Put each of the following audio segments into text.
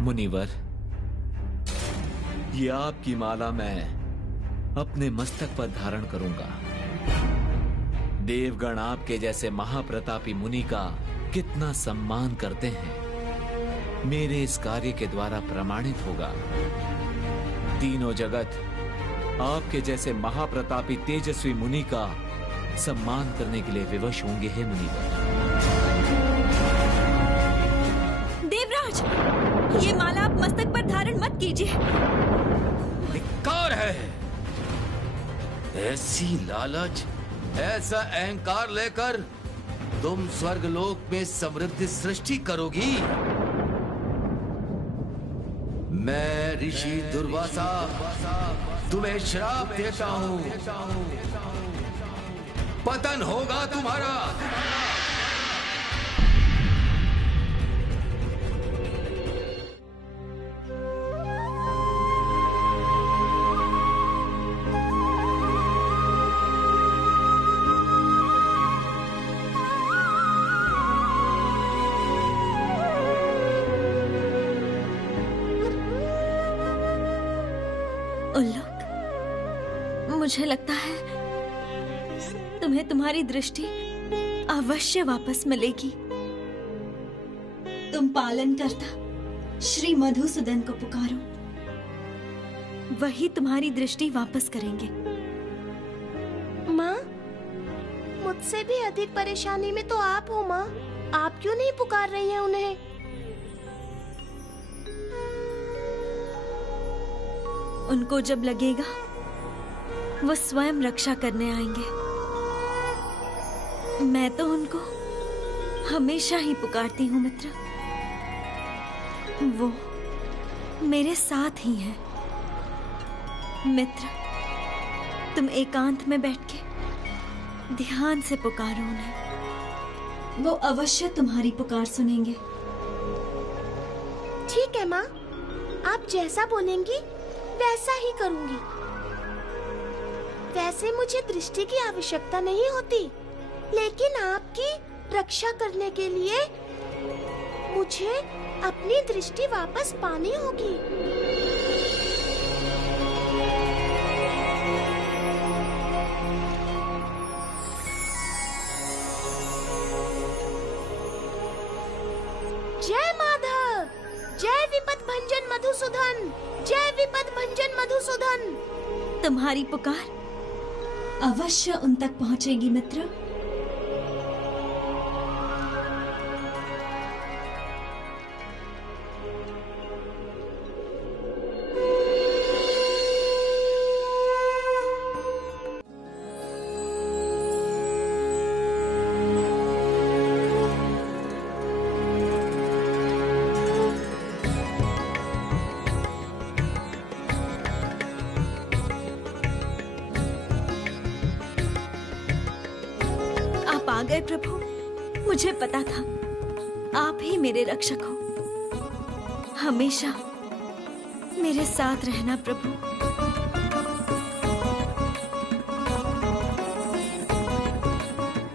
मुनिवर, ये आपकी माला मैं अपने मस्तक पर धारण करूंगा। देवगण आपके जैसे महाप्रतापी मुनि का कितना सम्मान करते हैं, मेरे इस कार्य के द्वारा प्रमाणित होगा। तीनों जगत आपके जैसे महाप्रतापी तेजस्वी मुनि का सम्मान करने के लिए विवश होंगे। हे मुनिवर। देवराज, ये माला आप मस्तक पर धारण मत कीजिए। धिक्कार है, ऐसी लालच, ऐसा अहंकार लेकर तुम स्वर्गलोक में समृद्धि सृष्टि करोगी। मैं ऋषि दुर्वासा तुम्हें श्राप देता हूं, पतन होगा तुम्हारा। उल्लुक, मुझे लगता है तुम्हें तुम्हारी दृष्टि अवश्य वापस मिलेगी। तुम पालन करता श्री मधुसूदन को पुकारो, वही तुम्हारी दृष्टि वापस करेंगे। माँ, मुझसे भी अधिक परेशानी में तो आप हो माँ। आप क्यों नहीं पुकार रही हैं उन्हें? उनको जब लगेगा वो स्वयं रक्षा करने आएंगे। मैं तो उनको हमेशा ही पुकारती हूँ मित्र। वो मेरे साथ ही हैं। मित्र, तुम एकांत में बैठ के ध्यान से पुकारो उन्हें, वो अवश्य तुम्हारी पुकार सुनेंगे। ठीक है माँ, आप जैसा बोलेंगी वैसा ही करूंगी। वैसे मुझे दृष्टि की आवश्यकता नहीं होती, लेकिन आपकी रक्षा करने के लिए मुझे अपनी दृष्टि वापस पानी होगी। जय माधव, जय विपद भंजन मधुसूदन, जय विपद भंजन मधुसूदन। तुम्हारी पुकार अवश्य उन तक पहुंचेगी मित्र। आ गए प्रभु, मुझे पता था आप ही मेरे रक्षक हो। हमेशा मेरे साथ रहना प्रभु।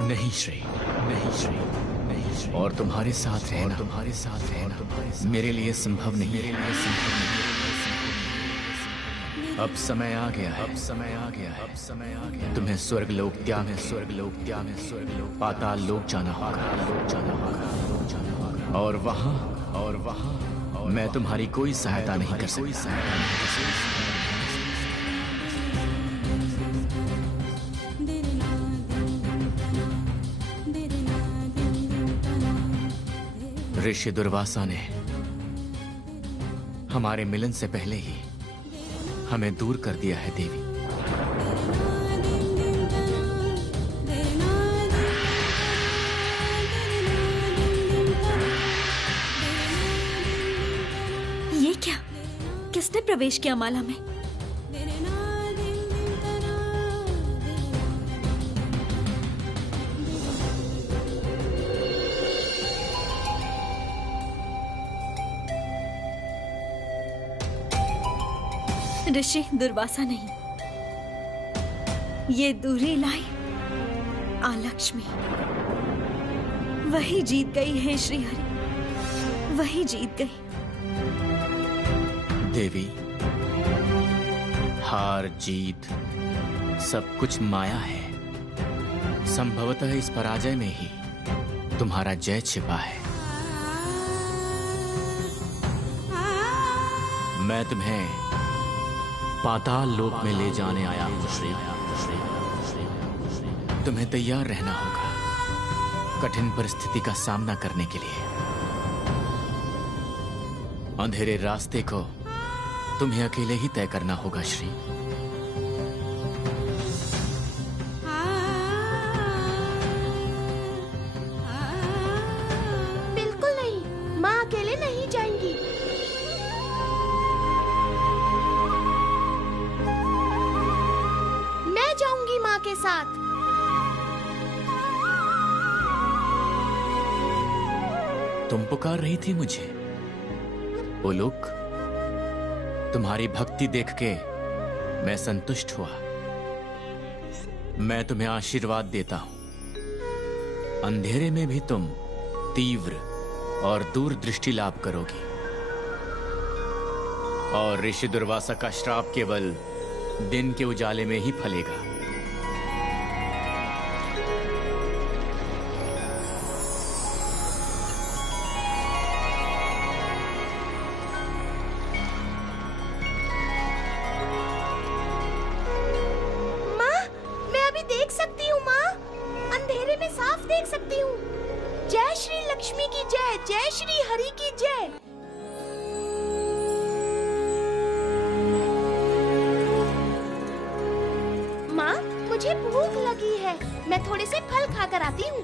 नहीं श्री, नहीं श्री, नहीं श्री। और तुम्हारे साथ रहना मेरे लिए संभव नहीं। अब समय आ गया है, तुम्हें स्वर्गलोक त्याग, पाताल लोक जाना होगा। और वहाँ मैं तुम्हारी कोई सहायता नहीं कर सकता। ऋषि दुर्वासा ने हमारे मिलन से पहले ही हमें दूर कर दिया है देवी। ये क्या? किसने प्रवेश किया माला में? ऋषि दुर्वासा नहीं, ये दूरी लाई आलक्ष्मी। वही जीत गई है श्रीहरि, वही जीत गई। देवी, हार जीत सब कुछ माया है। संभवतः इस पराजय में ही तुम्हारा जय छिपा है। मैं तुम्हें पाताल लोक में ले जाने आया हूं श्री। तुम्हें तैयार रहना होगा कठिन परिस्थिति का सामना करने के लिए। अंधेरे रास्ते को तुम्हें अकेले ही तय करना होगा श्री। बिल्कुल नहीं, माँ अकेले नहीं जाएंगी। मैं जाऊंगी माँ के साथ। तुम पुकार रही थी मुझे उलूक। तुम्हारी भक्ति देख के मैं संतुष्ट हुआ। मैं तुम्हें आशीर्वाद देता हूं। अंधेरे में भी तुम तीव्र और दूरदृष्टि लाभ करोगी और ऋषि दुर्वासा का श्राप केवल दिन के उजाले में ही फलेगा। देख सकती हूँ माँ, अंधेरे में साफ देख सकती हूँ। जय श्री लक्ष्मी की जय, जय श्री हरि की जय। माँ, मुझे भूख लगी है, मैं थोड़े से फल खाकर आती हूँ।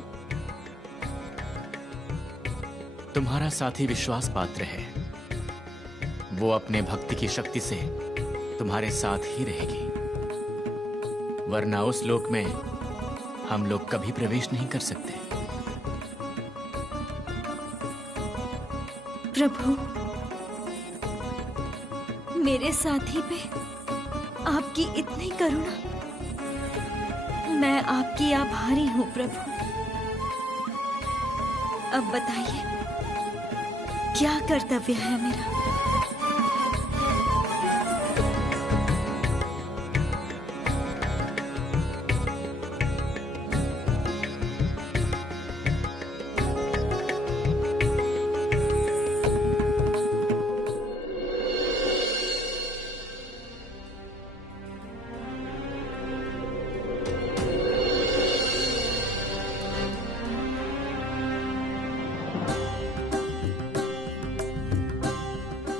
तुम्हारा साथी विश्वास पात्र है। वो अपने भक्ति की शक्ति से तुम्हारे साथ ही रहेगी, वरना उस लोक में हम लोग कभी प्रवेश नहीं कर सकते। प्रभु, मेरे साथी पे आपकी इतनी करुणा, मैं आपकी आभारी हूँ प्रभु। अब बताइए क्या कर्तव्य है मेरा?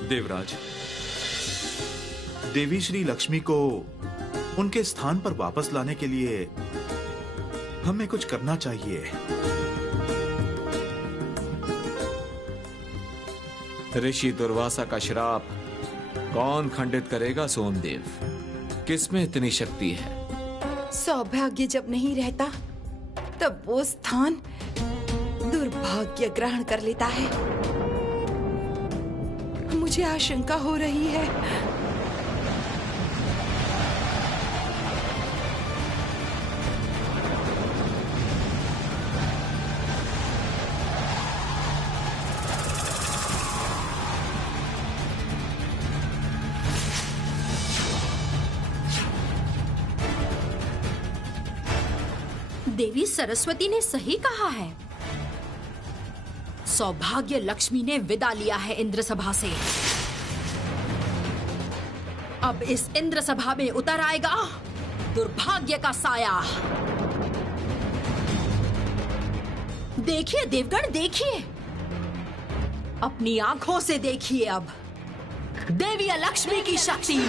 देवराज, देवी श्री लक्ष्मी को उनके स्थान पर वापस लाने के लिए हमें कुछ करना चाहिए। ऋषि दुर्वासा का श्राप कौन खंडित करेगा सोमदेव? किसमें इतनी शक्ति है? सौभाग्य जब नहीं रहता तब वो स्थान दुर्भाग्य ग्रहण कर लेता है। मुझे आशंका हो रही है। देवी सरस्वती ने सही कहा है। सौभाग्य लक्ष्मी ने विदा लिया है इंद्र सभा से। अब इस इंद्र सभा में उतर आएगा दुर्भाग्य का साया। देखिए देवगण, देखिए, अपनी आंखों से देखिए अब देवी लक्ष्मी की शक्ति।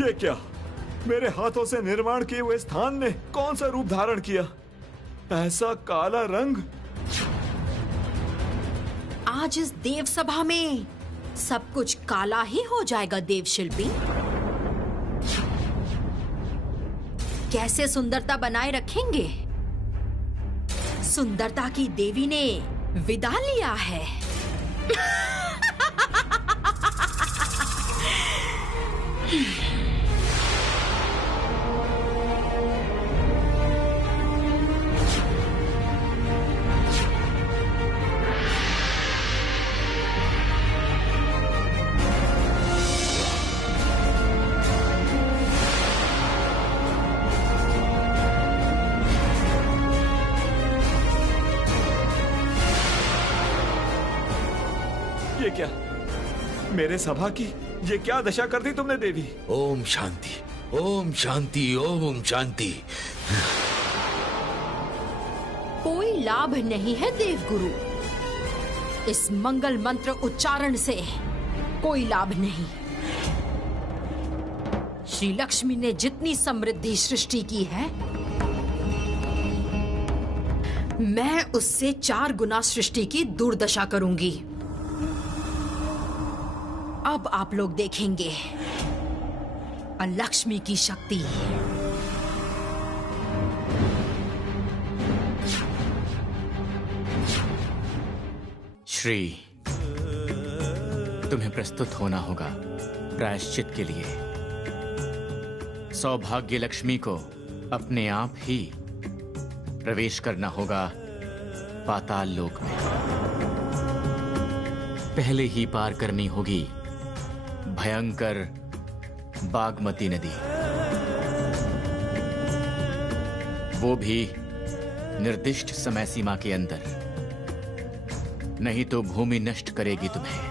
ये क्या? मेरे हाथों से निर्माण किए हुए स्थान ने कौन सा रूप धारण किया? ऐसा काला रंग। आज इस देव सभा में सब कुछ काला ही हो जाएगा देव शिल्पी। कैसे सुंदरता बनाए रखेंगे? सुंदरता की देवी ने विदा लिया है। ये क्या? मेरे सभा की ये क्या दशा कर दी तुमने देवी? ओम शांति, ओम शांति, ओम शांति। कोई लाभ नहीं है देवगुरु। इस मंगल मंत्र उच्चारण से कोई लाभ नहीं। श्री लक्ष्मी ने जितनी समृद्धि सृष्टि की है, मैं उससे 4 गुना सृष्टि की दुर्दशा करूंगी। अब आप लोग देखेंगे लक्ष्मी की शक्ति। श्री, तुम्हें प्रस्तुत होना होगा प्रायश्चित के लिए। सौभाग्य लक्ष्मी को अपने आप ही प्रवेश करना होगा पाताल लोक में। पहले ही पार करनी होगी भयंकर बागमती नदी, वो भी निर्दिष्ट समय सीमा के अंदर, नहीं तो भूमि नष्ट करेगी तुम्हें।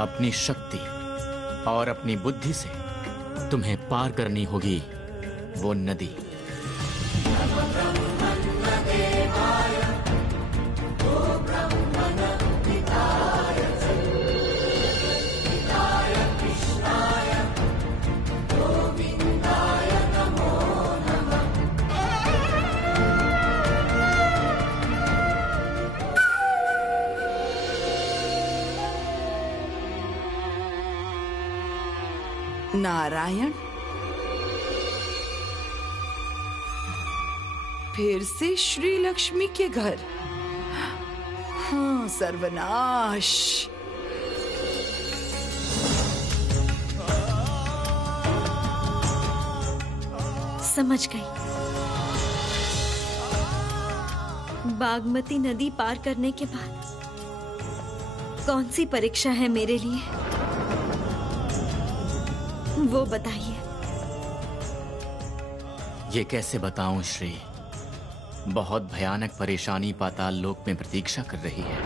अपनी शक्ति और अपनी बुद्धि से तुम्हें पार करनी होगी वो नदी। नारायण, फिर से श्री लक्ष्मी के घर। हाँ, सर्वनाश। समझ गई। बागमती नदी पार करने के बाद कौन सी परीक्षा है मेरे लिए, वो बताइए। ये कैसे बताऊं श्री, बहुत भयानक परेशानी पाताल लोक में प्रतीक्षा कर रही है।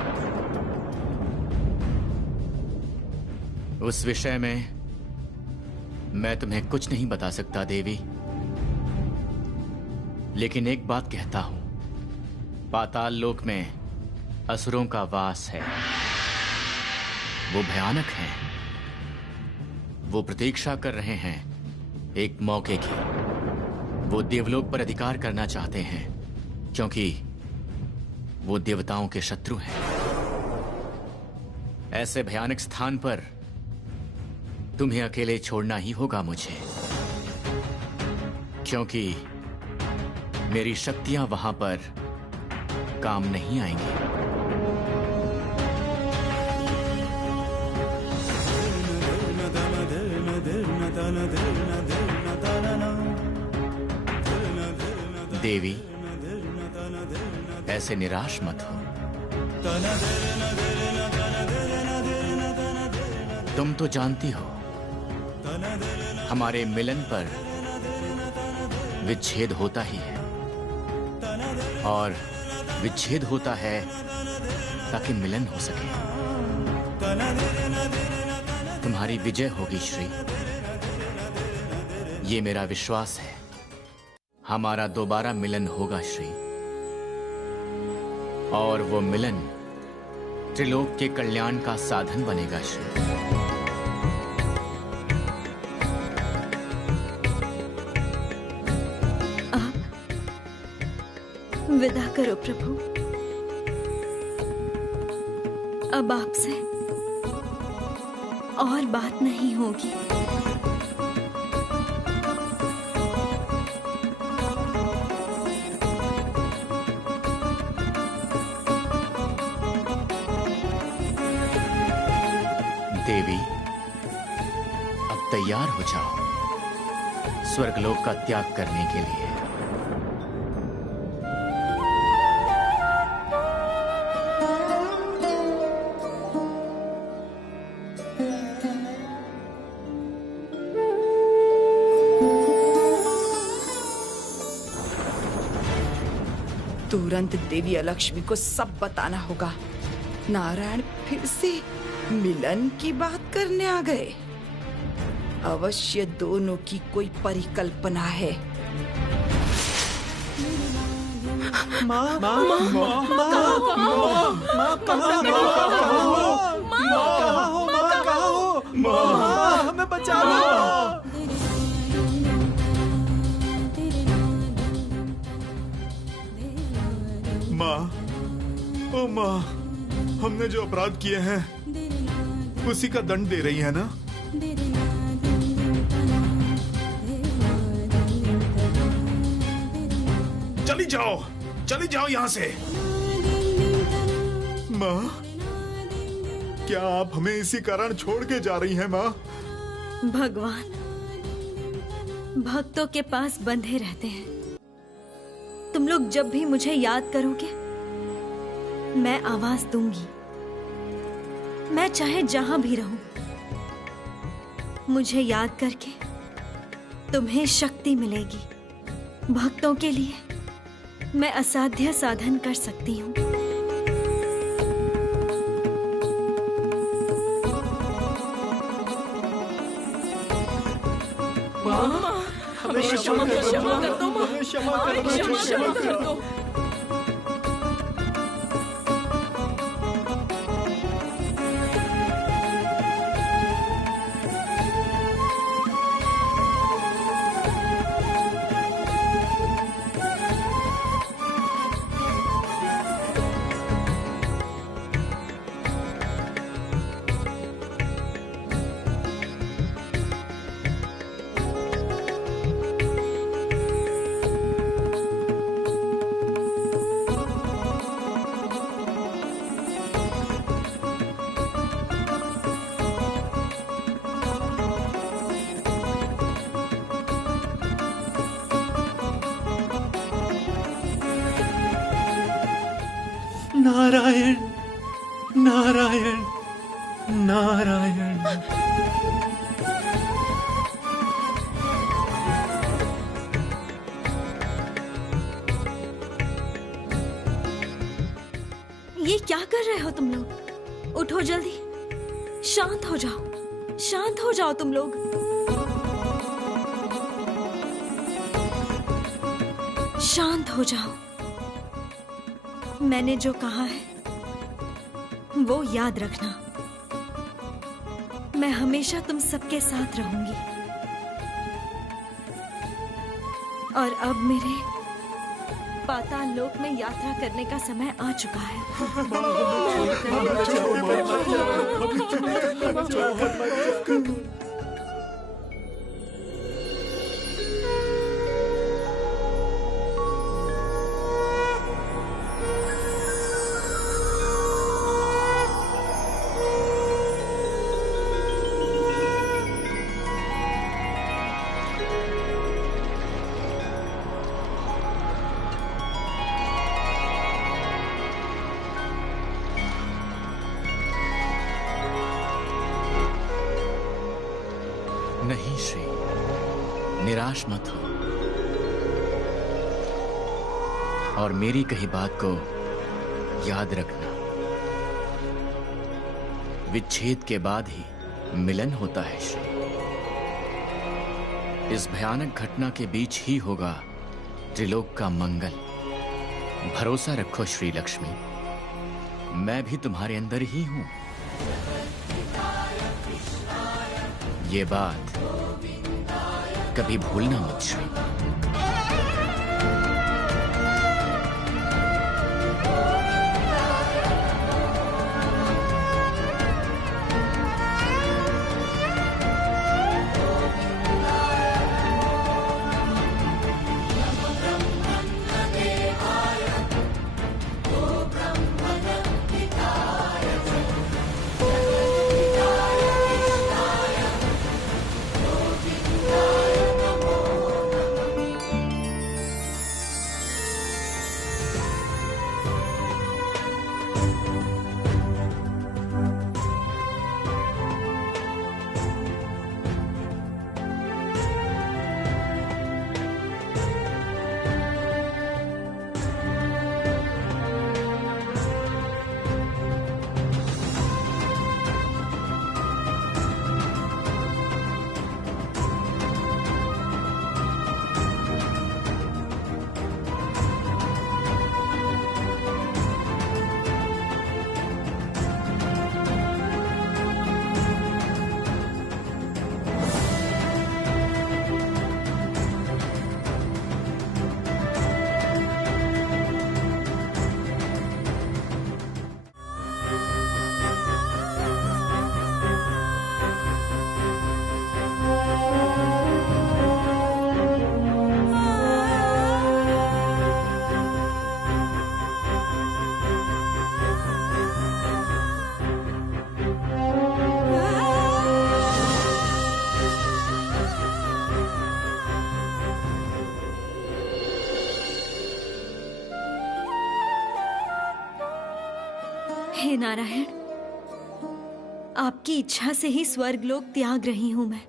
उस विषय में मैं तुम्हें कुछ नहीं बता सकता देवी, लेकिन एक बात कहता हूं, पाताल लोक में असुरों का वास है। वो भयानक हैं। वो प्रतीक्षा कर रहे हैं एक मौके की। वो देवलोक पर अधिकार करना चाहते हैं, क्योंकि वो देवताओं के शत्रु हैं। ऐसे भयानक स्थान पर तुम्हें अकेले छोड़ना ही होगा मुझे, क्योंकि मेरी शक्तियां वहां पर काम नहीं आएंगी। देवी, ऐसे निराश मत हो। तुम तो जानती हो, हमारे मिलन पर विच्छेद होता ही है, और विच्छेद होता है ताकि मिलन हो सके। तुम्हारी विजय होगी श्री, ये मेरा विश्वास है। हमारा दोबारा मिलन होगा श्री, और वो मिलन त्रिलोक के कल्याण का साधन बनेगा श्री। विदा करो प्रभु। अब आपसे और बात नहीं होगी। देवी, अब तैयार हो जाओ स्वर्गलोक का त्याग करने के लिए। तुरंत देवी अलक्ष्मी को सब बताना होगा। नारायण फिर से मिलन की बात करने आ गए। अवश्य दोनों की कोई परिकल्पना है। हमें बचाओ। माँ, ओ माँ, हमने जो अपराध किए हैं उसी का दंड दे रही है ना? चली जाओ यहाँ से। माँ, क्या आप हमें इसी कारण छोड़ के जा रही हैं माँ? भगवान भक्तों के पास बंधे रहते हैं। तुम लोग जब भी मुझे याद करोगे मैं आवाज दूंगी। मैं चाहे जहां भी रहूं, मुझे याद करके तुम्हें शक्ति मिलेगी। भक्तों के लिए मैं असाध्य साधन कर सकती हूँ। हमें क्षमा कर दो माँ। क्षमा कर दो। नारायण नारायण नारायण। ये क्या कर रहे हो तुम लोग? उठो जल्दी, शांत हो जाओ, शांत हो जाओ तुम लोग। शांत हो जाओ। मैंने जो कहा है वो याद रखना। मैं हमेशा तुम सबके साथ रहूंगी। और अब मेरे पाताल लोक में यात्रा करने का समय आ चुका है। नहीं श्री, निराश मत हो और मेरी कही बात को याद रखना। विच्छेद के बाद ही मिलन होता है श्री। इस भयानक घटना के बीच ही होगा त्रिलोक का मंगल। भरोसा रखो श्री लक्ष्मी, मैं भी तुम्हारे अंदर ही हूं। ये बात कभी भूलना मत श्री। हे नारायण, आपकी इच्छा से ही स्वर्ग लोक त्याग रही हूं मैं।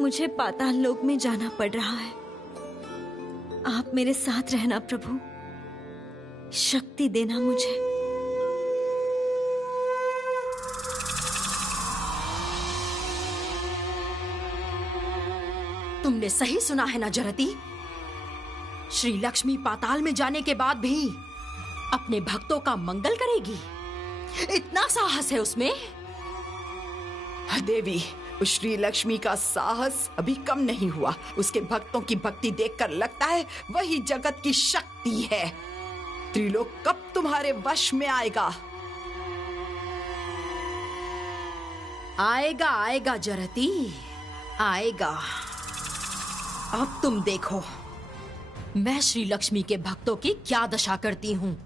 मुझे पाताल लोक में जाना पड़ रहा है। आप मेरे साथ रहना प्रभु, शक्ति देना मुझे। तुमने सही सुना है ना जरती? श्री लक्ष्मी पाताल में जाने के बाद भी अपने भक्तों का मंगल करेगी। इतना साहस है उसमें। देवी, उस श्री लक्ष्मी का साहस अभी कम नहीं हुआ। उसके भक्तों की भक्ति देखकर लगता है वही जगत की शक्ति है। त्रिलोक कब तुम्हारे वश में आएगा? आएगा आएगा जरती, आएगा। अब तुम देखो मैं श्री लक्ष्मी के भक्तों की क्या दशा करती हूँ।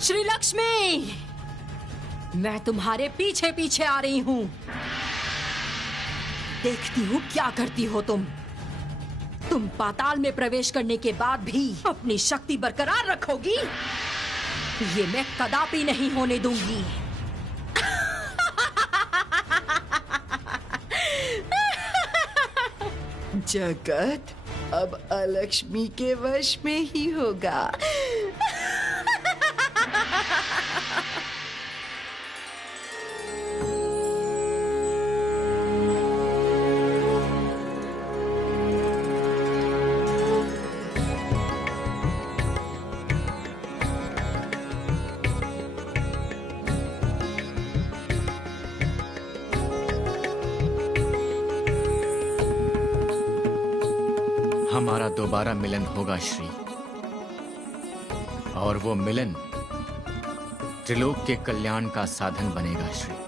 श्री लक्ष्मी, मैं तुम्हारे पीछे पीछे आ रही हूं। देखती हूं क्या करती हो तुम। तुम पाताल में प्रवेश करने के बाद भी अपनी शक्ति बरकरार रखोगी, ये मैं कदापि नहीं होने दूंगी। जगत अब अलक्ष्मी के वश में ही होगा। हमारा दोबारा मिलन होगा श्री, और वो मिलन त्रिलोक के कल्याण का साधन बनेगा श्री।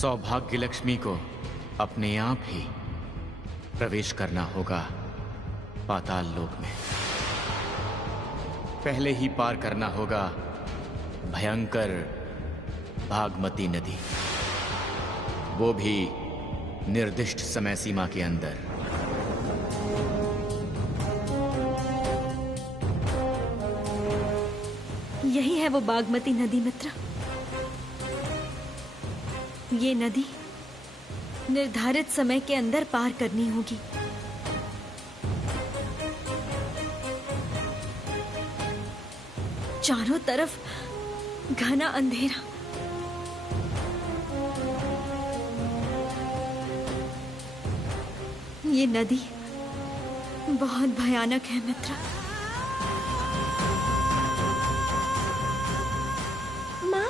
सौभाग्य लक्ष्मी को अपने आप ही प्रवेश करना होगा पाताल लोक में। पहले ही पार करना होगा भयंकर भागमती नदी, वो भी निर्दिष्ट समय सीमा के अंदर। यही है वो बागमती नदी मित्र। ये नदी निर्धारित समय के अंदर पार करनी होगी। चारों तरफ घना अंधेरा। ये नदी बहुत भयानक है मित्र। माँ,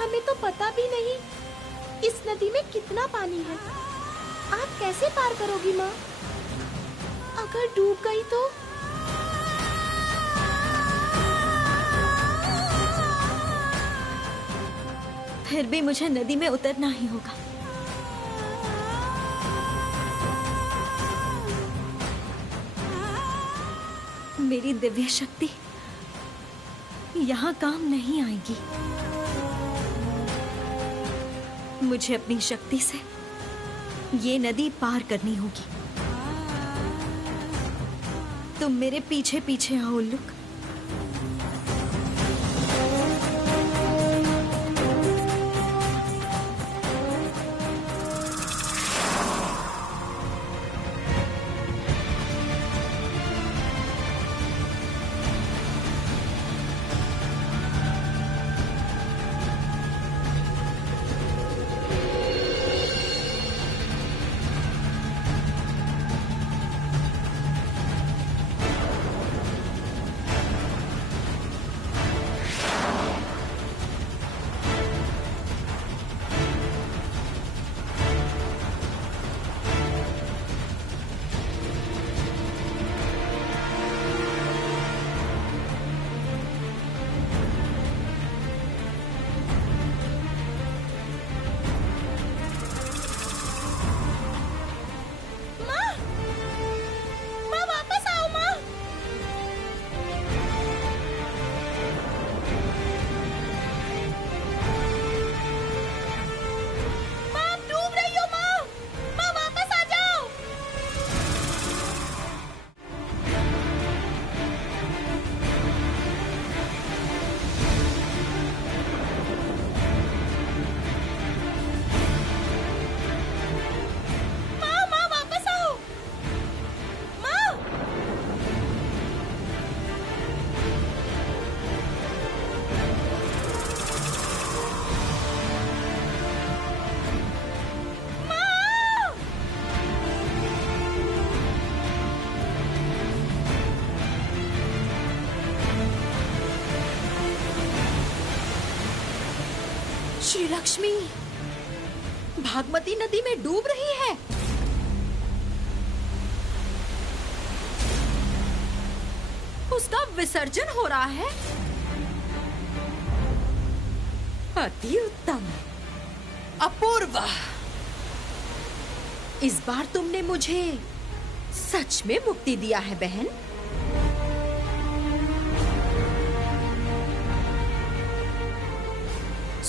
हमें तो पता भी नहीं इस नदी में कितना पानी है। आप कैसे पार करोगी माँ? अगर डूब गई तो? फिर भी मुझे नदी में उतरना ही होगा। मेरी दिव्य शक्ति यहाँ काम नहीं आएगी। मुझे अपनी शक्ति से ये नदी पार करनी होगी। तुम मेरे पीछे पीछे आओ उल्लुक। श्री लक्ष्मी भागमती नदी में डूब रही है। उसका विसर्जन हो रहा है। अति उत्तम, अपूर्व। इस बार तुमने मुझे सच में मुक्ति दिया है बहन।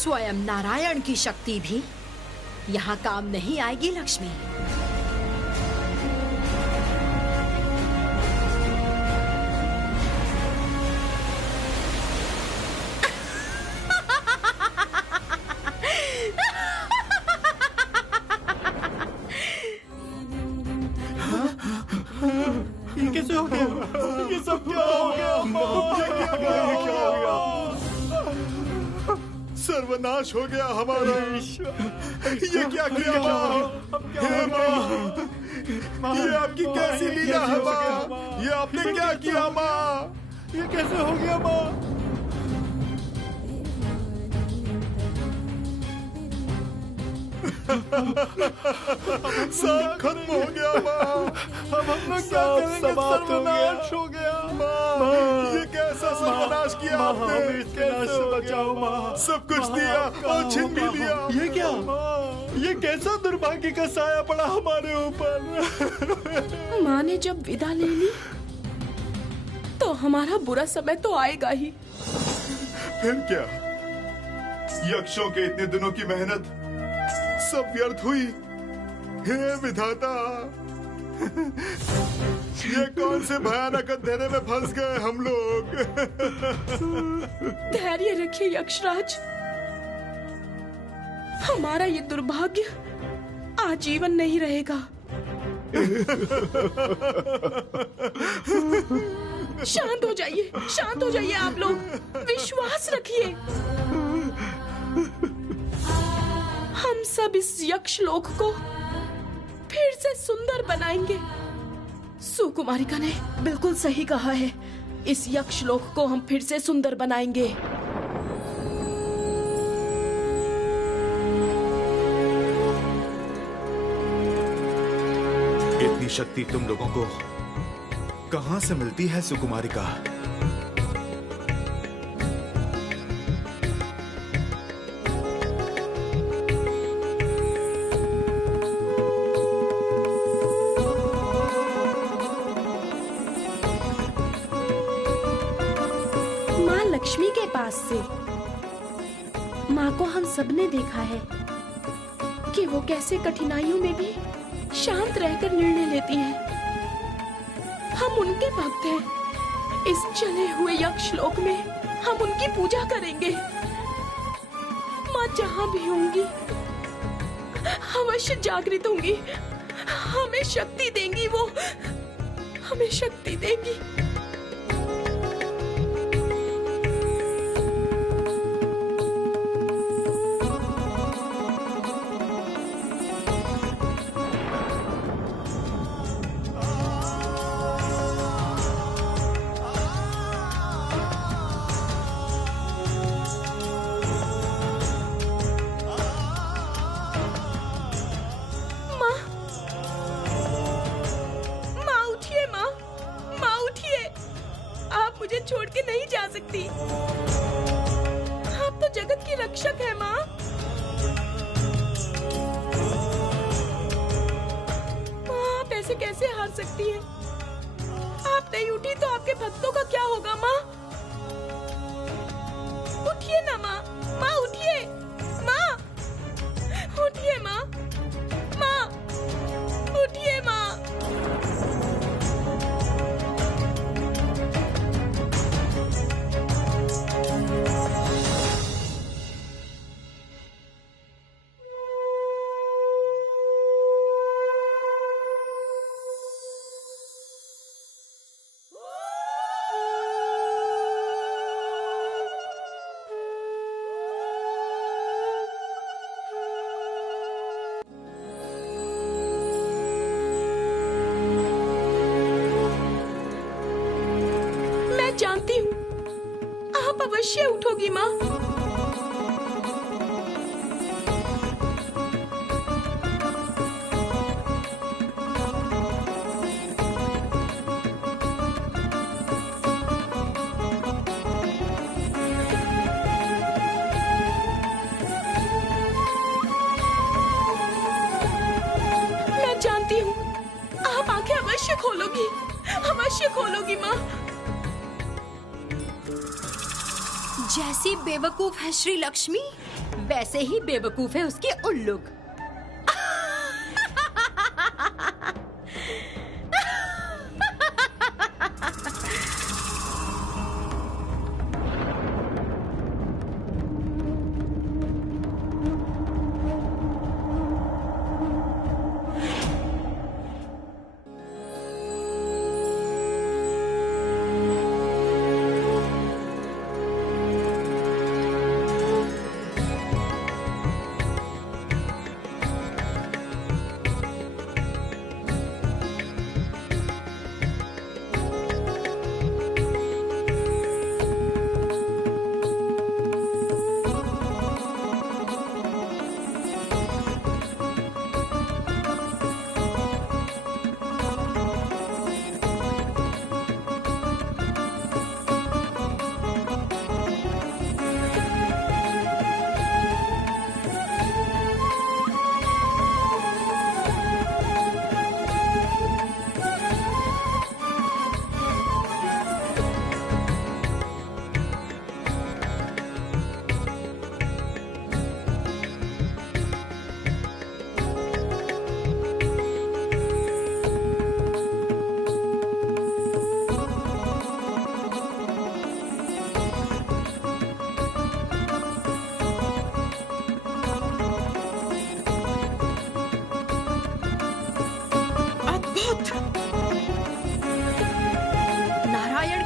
स्वयं नारायण की शक्ति भी यहाँ काम नहीं आएगी लक्ष्मी। ये कैसे हो गया? ये सब क्या हो गया? ये क्या हो गया? सर्वनाश हो गया हमारा। ये क्या किया माँ? ये आपकी कैसी लीला है माँ? ये आपने क्या किया माँ? ये कैसे हो गया माँ? सब खत्म हो गया माँ। अब हम लोग क्या करेंगे? सर्वनाश हो गया माँ। ये कैसा सर्वनाश किया आपने? कैसे बचाओ माँ? सब कुछ दिया और छीन भी लिया। ये क्या? ये कैसा दुर्भाग्य का साया पड़ा हमारे ऊपर। माँ ने जब विदा ले ली तो हमारा बुरा समय तो आएगा ही। फिर क्या? यक्षों के इतने दिनों की मेहनत सब व्यर्थ हुई। हे विधाता, ये कौन से भयानक अंधेरे में फंस गए हम लोग। धैर्य रखिए यक्षराज, हमारा ये दुर्भाग्य आजीवन नहीं रहेगा। शांत हो जाइए, शांत हो जाइए आप लोग, विश्वास रखिए। हम सब इस यक्ष लोक को फिर से सुंदर बनाएंगे। सुकुमारिका ने बिल्कुल सही कहा है, इस यक्ष लोक को हम फिर से सुंदर बनाएंगे। इतनी शक्ति तुम लोगों को कहां से मिलती है सुकुमारिका? माँ लक्ष्मी के पास से। माँ को हम सबने देखा है कि वो कैसे कठिनाइयों में भी शांत रहकर निर्णय लेती हैं। हम उनके भक्त हैं। इस चले हुए यक्ष लोक में हम उनकी पूजा करेंगे। माँ जहाँ भी होंगी अवश्य जागृत होंगी, हमें शक्ति देंगी, वो हमें शक्ति देंगी। छोड़ के नहीं जा सकती। आप तो जगत की रक्षक है माँ। माँ आप ऐसे कैसे हार सकती हैं? आप नहीं उठी तो आपके भक्तों का क्या होगा माँ? उठिए ना माँ, माँ उठिए, माँ उठिए, माँ माँ उठिए माँ। जानती हूँ आप अवश्य उठोगी माँ। मैं जानती हूँ आप आंखें अवश्य खोलोगी, अवश्य खोलोगी माँ। जैसी बेवकूफ है श्री लक्ष्मी, वैसे ही बेवकूफ है उसके उल्लूक।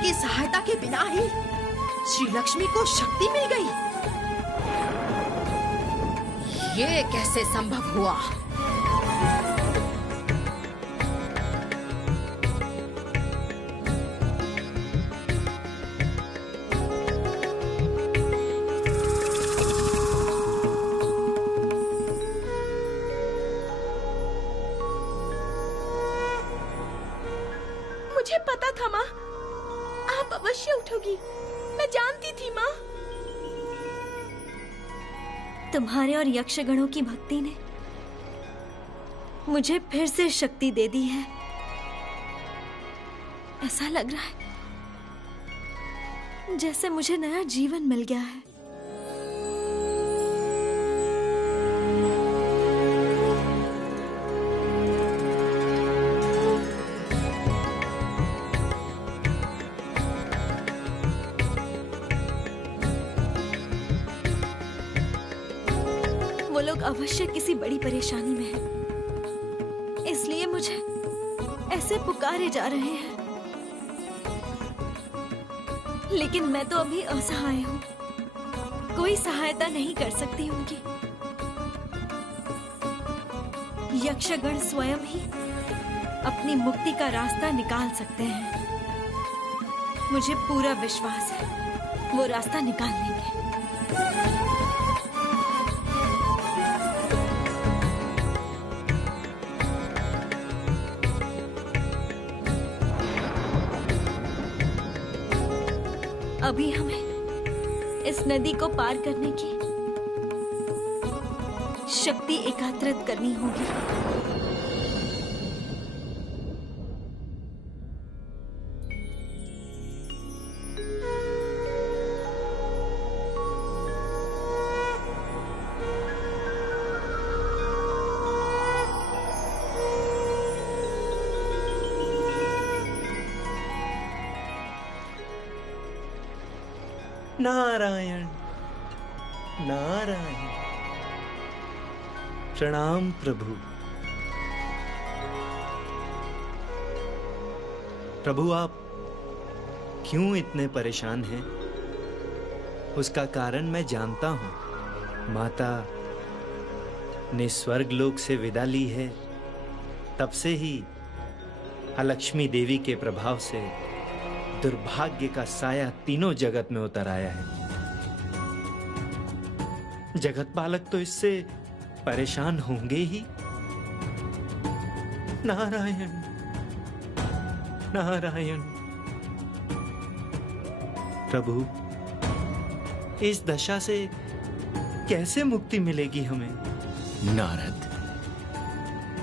की सहायता के बिना ही श्री लक्ष्मी को शक्ति मिल गई। ये कैसे संभव हुआ? मुझे पता था माँ, आप अवश्य उठोगी। मैं जानती थी माँ। तुम्हारे और यक्षगणों की भक्ति ने मुझे फिर से शक्ति दे दी है। ऐसा लग रहा है जैसे मुझे नया जीवन मिल गया है। वो लोग अवश्य किसी बड़ी परेशानी में हैं, इसलिए मुझे ऐसे पुकारे जा रहे हैं। लेकिन मैं तो अभी असहाय हूँ, कोई सहायता नहीं कर सकती उनकी। यक्षगण स्वयं ही अपनी मुक्ति का रास्ता निकाल सकते हैं। मुझे पूरा विश्वास है वो रास्ता निकाल लेंगे। अभी हमें इस नदी को पार करने की शक्ति एकत्रित करनी होगी। नारायण नारायण। प्रणाम प्रभु। प्रभु, आप क्यों इतने परेशान हैं? उसका कारण मैं जानता हूं। माता ने स्वर्ग लोक से विदा ली है, तब से ही अलक्ष्मी देवी के प्रभाव से दुर्भाग्य का साया तीनों जगत में उतर आया है। जगत पालक तो इससे परेशान होंगे ही। नारायण नारायण। प्रभु, इस दशा से कैसे मुक्ति मिलेगी हमें? नारद,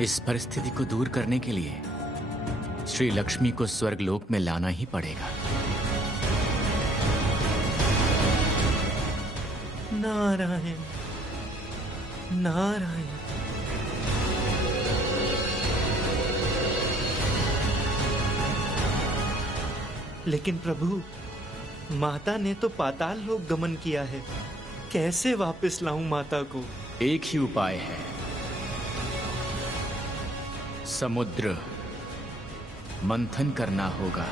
इस परिस्थिति को दूर करने के लिए श्री लक्ष्मी को स्वर्गलोक में लाना ही पड़ेगा। नारायण नारायण। लेकिन प्रभु, माता ने तो पाताल लोक गमन किया है। कैसे वापस लाऊं माता को? एक ही उपाय है, समुद्र मंथन करना होगा।